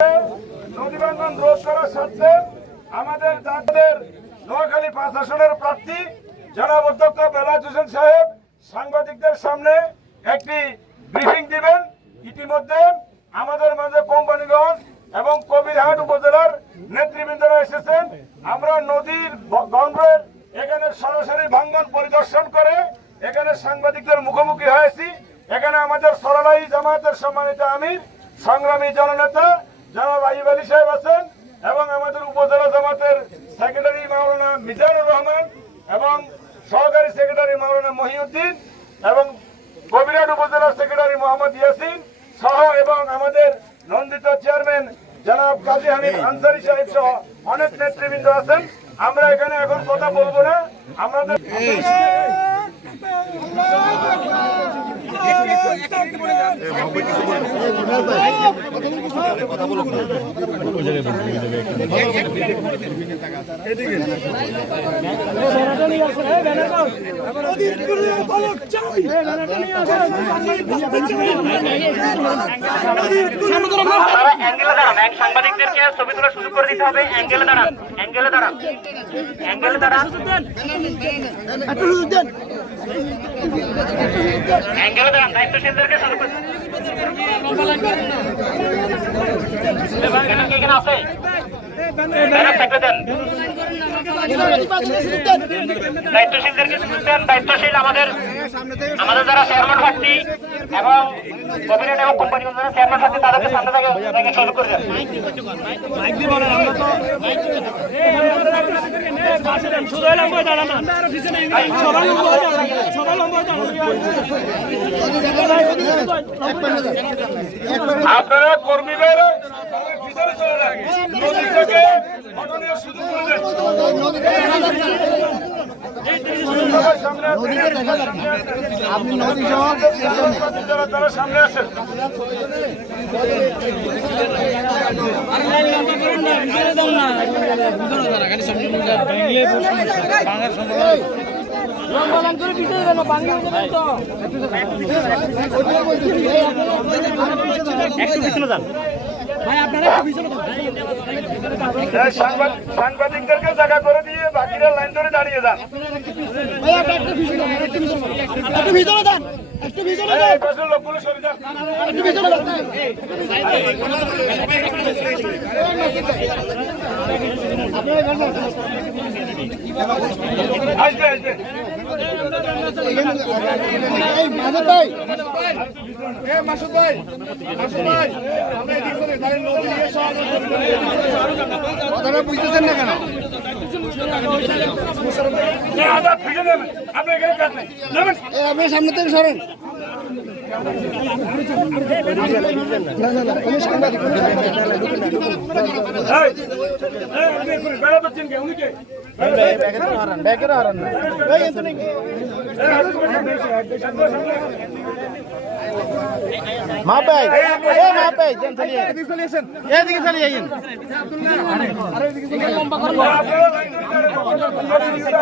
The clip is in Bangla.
নদী ভাঙ্গন রোধ করার স্বার্থে আমাদের যাদের নোয়াখালী ৫ আসনের প্রার্থী জনাব অধ্যক্ষ বেলায়েত হোসেন সাহেব সাংবাদিকদের সামনে একটি ব্রিফিং দিবেন। ইতিমধ্যে আমাদের মাঝে কোম্পানিগঞ্জ এবং কবিরহাট উপজেলার নেতৃবৃন্দরা এসেছেন। আমরা নদীর গঙ্গের এখানে সরাসরি ভাঙ্গন পরিদর্শন করে এখানে সাংবাদিকদের মুখোমুখি হয়েছি। এখানে আমাদের সরালাই জামায়াতের সম্মানিত আমির সংগ্রামী জননেতা জনাব আইয়ুব আলী সাহেব আছেন এবং আমাদের উপজেলা জামাতের সেক্রেটারি মাওলানা মিজানুর রহমান এবং সহকারী সেক্রেটারি মাওলানা মহিউদ্দিন এবং কবিরহাট উপজেলার সেক্রেটারি মোহাম্মদ ইয়াসিন সহ এবং আমাদের নন্দিত চেয়ারম্যান জনাব কাজী হানিফ আনসারী সাহেব সহ অনেক নেতৃবৃন্দ আছেন। আমরা এখানে এখন কথা বলবো না। আমাদের সাংবাদিকদেরকে ছবি তোলার সুযোগ করে দিতে হবে। অ্যাঙ্গেলে দাঁড়ান, অ্যাঙ্গেলে দাঁড়ান, অ্যাঙ্গেলে দাঁড়ান, অ্যাঙ্গেলে দাঁড়ান। দায়িত্বশীলদেরকে সুযোগ করে এখানে আছে দায়িত্বশীলদেরকে সুযোগ দেন। দায়িত্বশীল আমাদের যারা চেয়ারম্যান প্রার্থী এবং কবিরহাট এবং কোম্পানিগঞ্জ চেয়ারম্যান প্রার্থী তাদেরকে সামনে থেকে সুযোগ করে দেন। আপনারা কর্মীদের ভিতরে চলে যান, নদী থেকে হটানোর সুযোগ করে দেন। তারা সামনে আসেন। সাংবাদিকদেরকে জায়গা করে দিয়ে বাকিরা লাইন ধরে দাঁড়িয়ে যান। লোকগুলো সরে যান। আসবে আসবে মাসুদ ভাই, কথাটা বুঝতেছেন না কেন? আপনি সামনে থেকে সরেন। মাপাই এদিকে চলে যাইয়েন।